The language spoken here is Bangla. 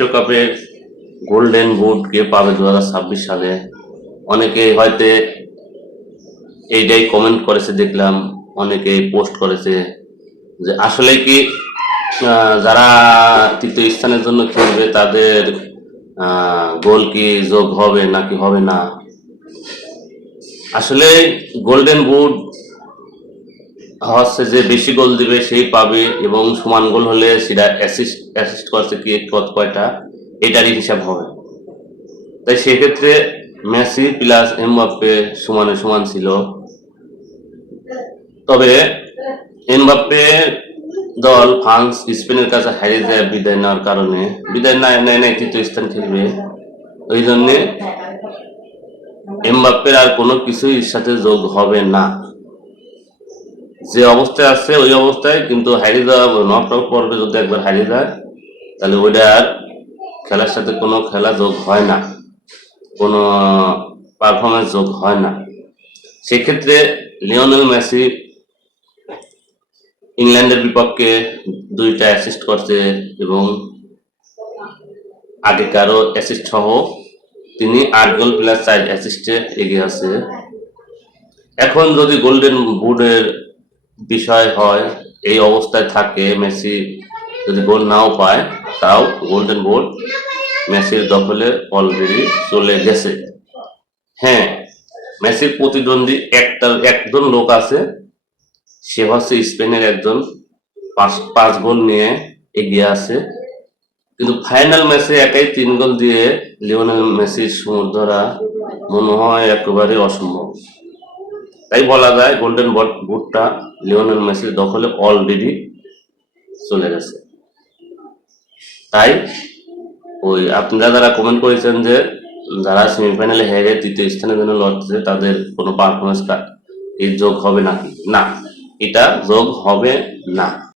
বিশ্বকাপের গোল্ডেন বুট কে পাবে 2026 সালে? অনেকে হয়তো এইটাই কমেন্ট করেছে, দেখলাম অনেকে পোস্ট করেছে যে আসলে কি যারা তৃতীয় স্থানের জন্য খেলবে তাদের গোল কি যোগ হবে নাকি হবে না। আসলে গোল্ডেন বুট হচ্ছে যে বেশি গোল দিবে সেই পাবে, এবং সমান গোল হলে সেটা অ্যাসিস্ট করছে কি কয়টা এটারই হিসাব হবে। তাই সেক্ষেত্রে মেসি প্লাস এমবাপ্পে সমানে সমান ছিল। তবে এমবাপ্পে দল ফ্রান্স স্পেনের কাছে হারিয়ে যায় বিদায় নেওয়ার কারণে, বিদায় নেয় নাই, তৃতীয় স্থান খেলবে। ওই জন্যে এমবাপ্পের আর কোনো কিছুই এর সাথে যোগ হবে না। যে অবস্থায় আছে ওই অবস্থায়, কিন্তু হারিয়ে যাওয়া নক আউট পর্বে যদি একবার হারিয়ে যায় তাহলে ওইটা আর খেলার সাথে কোনো খেলা যোগ হয় না, কোনো পারফরমেন্স যোগ হয় না। সেক্ষেত্রে লিওনেল মেসি ইংল্যান্ডের বিপক্ষে 2টা অ্যাসিস্ট করছে, এবং আগেকারও অ্যাসিস্ট সহ তিনি 8 গোল প্লাস 4 অ্যাসিস্টে এগিয়ে আছে। এখন যদি গোল্ডেন বুটের বিষয় হয়, এই অবস্থায় থাকে মেসি, যদি গোল নাও পায় তাও গোল্ডেন বুট মেসির দখলে অলরেডি চলে গেছে। হ্যাঁ, মেসির প্রতিদ্বন্দ্বী একজন লোক আছে, সে হচ্ছে স্পেনের একজন, পাঁচ গোল নিয়ে এগিয়ে আছে। কিন্তু ফাইনাল ম্যাচে একাই 3 গোল দিয়ে লিওনেল মেসির সমুখ ধরা মনে হয় একেবারে অসম্ভব। তাই বলা যায় গোল্ডেন বুটটা লিওনেল মেসির দখলে অলরেডি চলে গেছে। তাই ওই আপনারা যারা কমেন্ট করেছেন যে যারা সেমিফাইনালে হেরে তৃতীয় স্থানের জন্য লড়ছে তাদের কোনো পারফরমেন্স এই যোগ হবে নাকি, না, এটা যোগ হবে না।